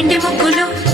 రెండు ముగ్గులు?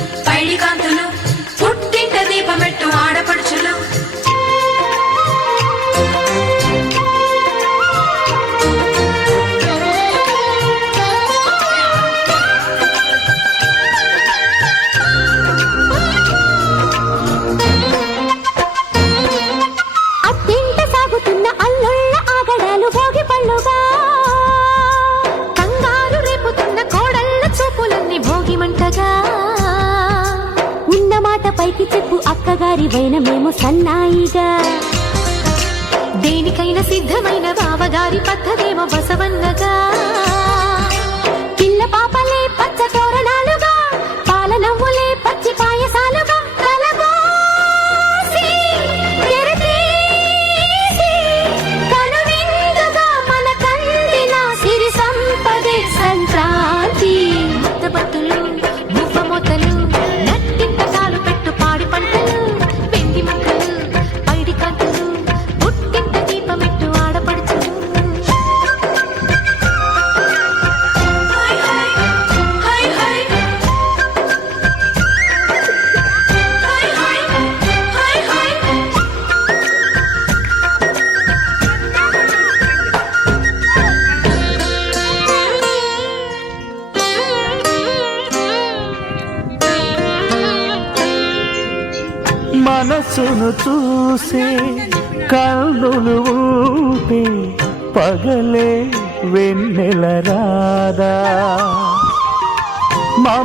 మేము సన్నాయిగా. దేనికైనా సిద్ధమైన బావగారి పద్ధతేమో బసవన్నగా. పిల్ల పాప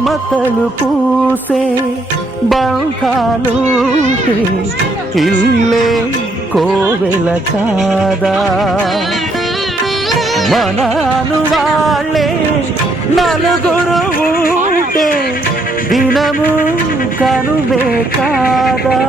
మతలు పూసే బాంకాలు ఇల్లే కోవెల కాదా? మనను వాళ్ళే నలుగురు ఉంటే దినము కనువే కాదా?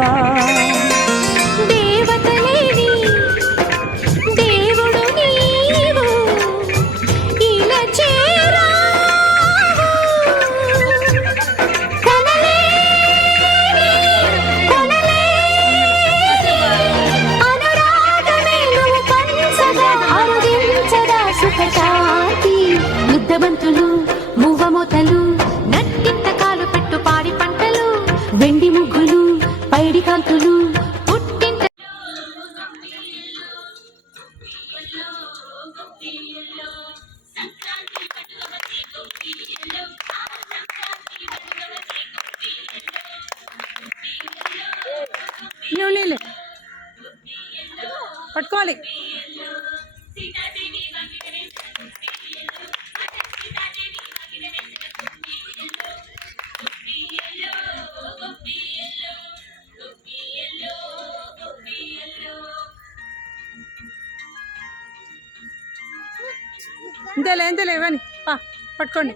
అదృష్టవంతులు చేయలే ఏం చేయలే ఇవ్వని పట్టుకోండి.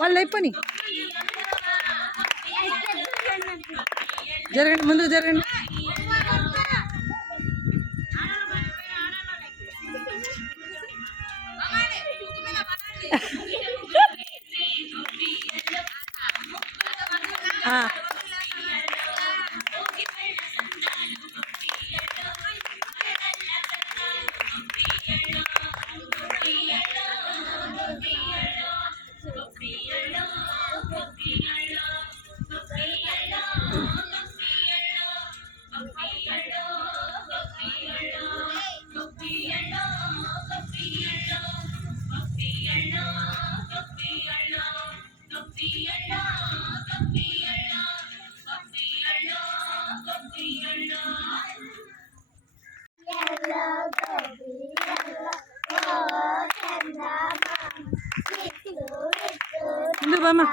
వాళ్ళు అయిపోయి జరగండి ముందుకు జరగండి. ఇల్లు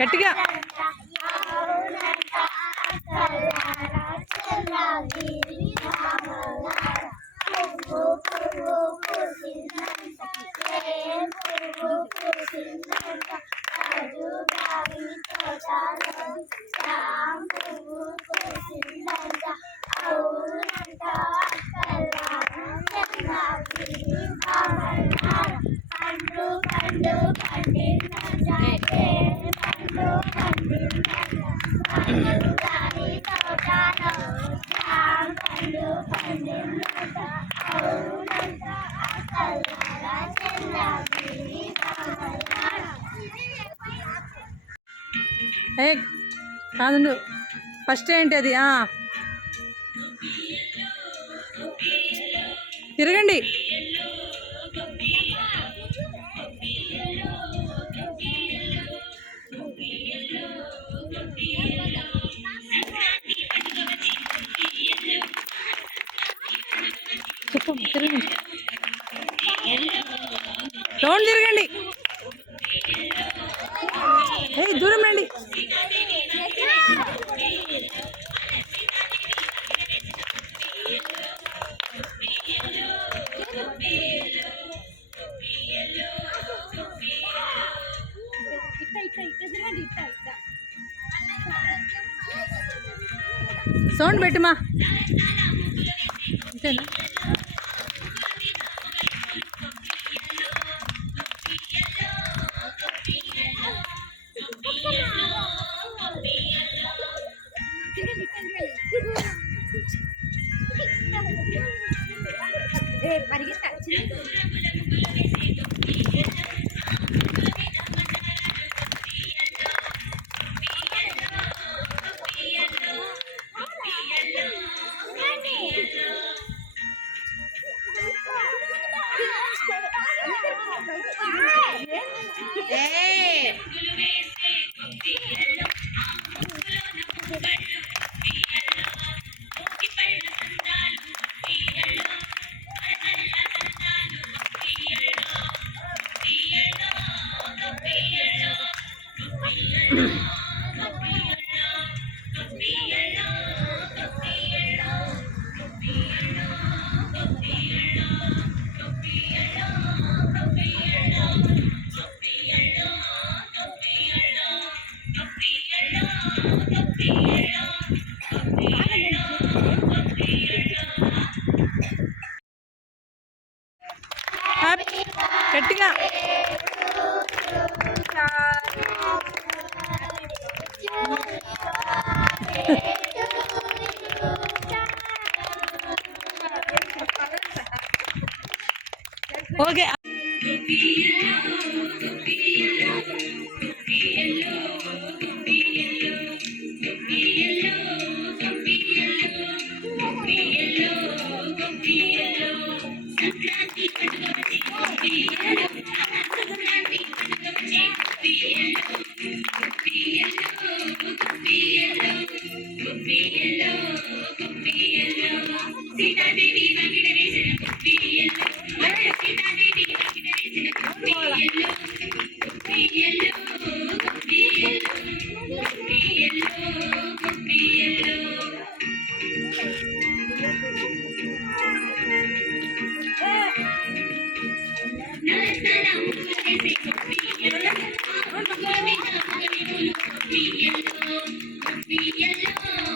గట్టిగా. ఏ కాదు ఫస్ట్ ఏంటి అది తిరగండి. పెట్టుమా అంతేనా? É. é. Be alone, be alone.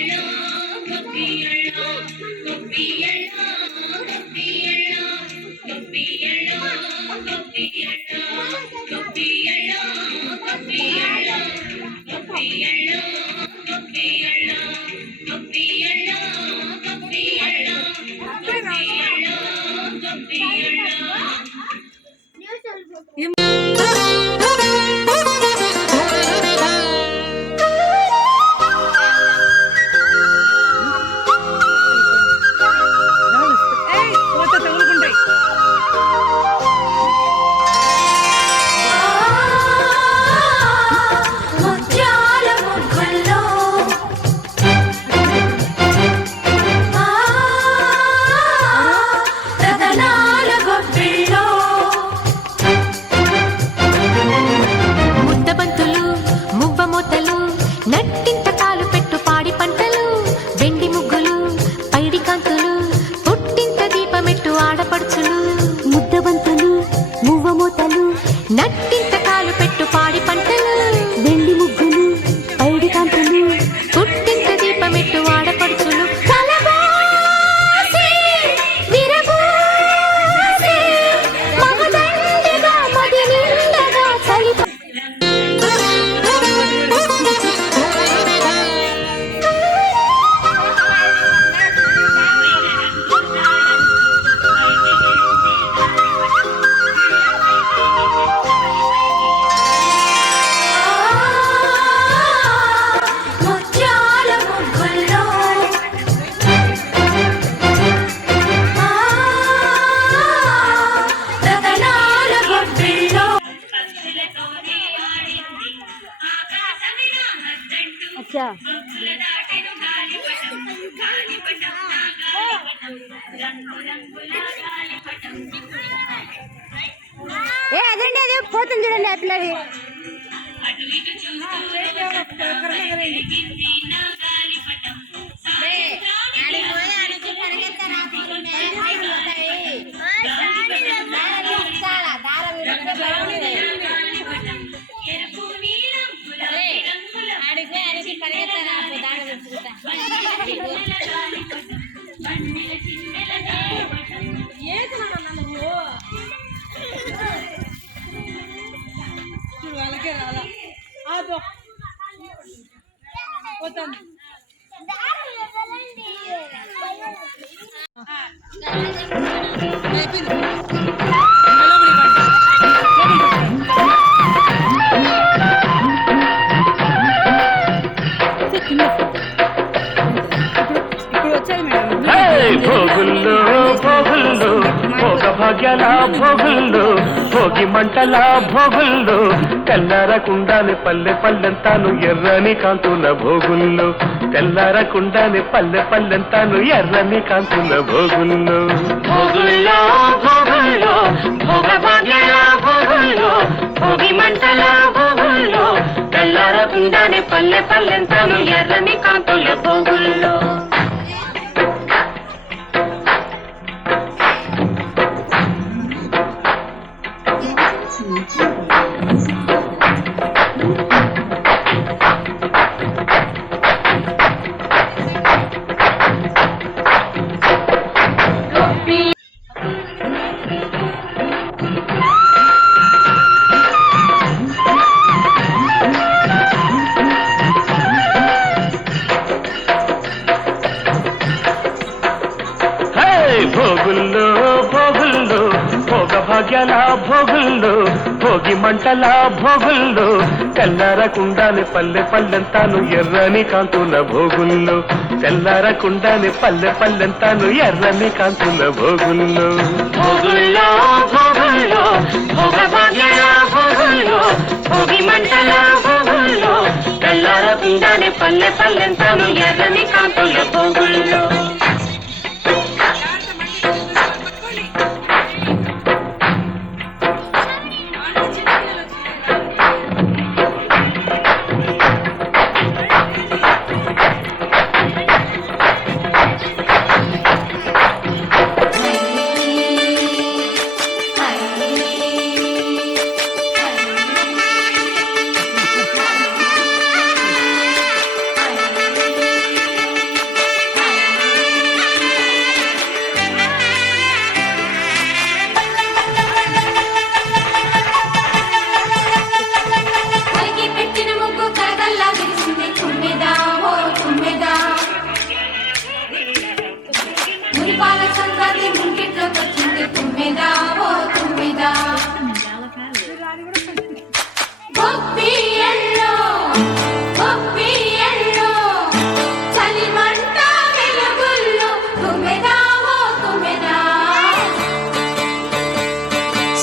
Yeah. అచ్చా. ఏ అదండి అది? పోతుంది చూడండి ఆ పిల్లది. చూడు భోగి మంటల భోగుల్లో తెల్లారకుండానే పల్లె పల్లెంతాను ఎర్రని కాంతుల భోగుల్లో. తెల్లారకుండానే పల్లె పల్లెంతాను ఎర్రని కాంతుల భోగుల్లో. భోగుల్లో భోగుల్లో భోగుల్లో భోగి మంటల భోగుల్లో. తెల్లారకుండానే పల్లె పల్లెంతాను ఎర్రని కాంతుల భోగుల్లో. భోగి భోగుల్లో తెల్లారకుండానే పల్లె పల్లెంతాను ఎర్రని కాంతుల భోగుల్లో. తెల్లారకుండానే పల్లె పల్లెంతాను ఎర్రని కాంతుల భోగుల్లో. భోగుల్లో భోగుల్లో భోగుల్లో. తెల్లారకుండానే పల్లె పల్లెంతాను ఎర్రని కాంతుల భోగుల్లో.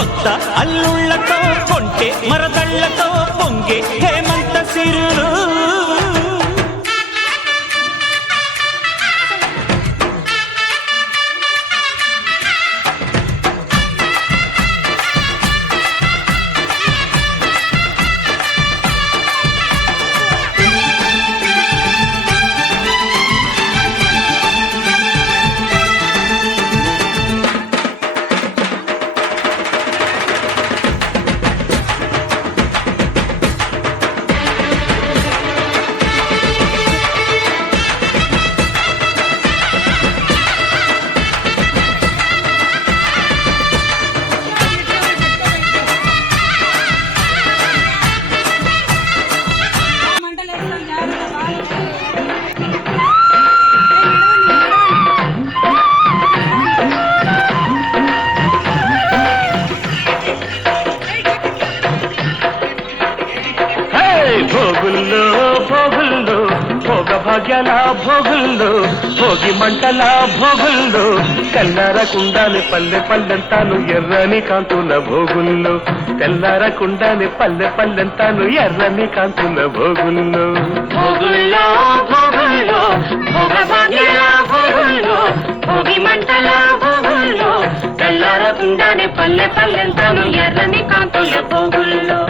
కొత్త అల్లుళ్ళతో కొంటే మరదళ్ళతో పొంగే హేమంత సిరులు. భాగ్యాల భోగుల్లో భోగి మంటల భోగుల్లో తెల్లారకుండానే పల్లె పల్లెంతాను ఎర్రని కాంతుల భోగుల్లో. తెల్లారకుండానే పల్లె పల్లెంతాను ఎర్రని కాంతుల భోగుల్లో. భోగుల్లో భోగుల్లో భోగ భాగ్యాల భోగుల్లో భోగి మంటల భోగుల్లో తెల్లారకుండానే పల్లె పల్లెంతాను ఎర్రని కాంతుల భోగుల్లో.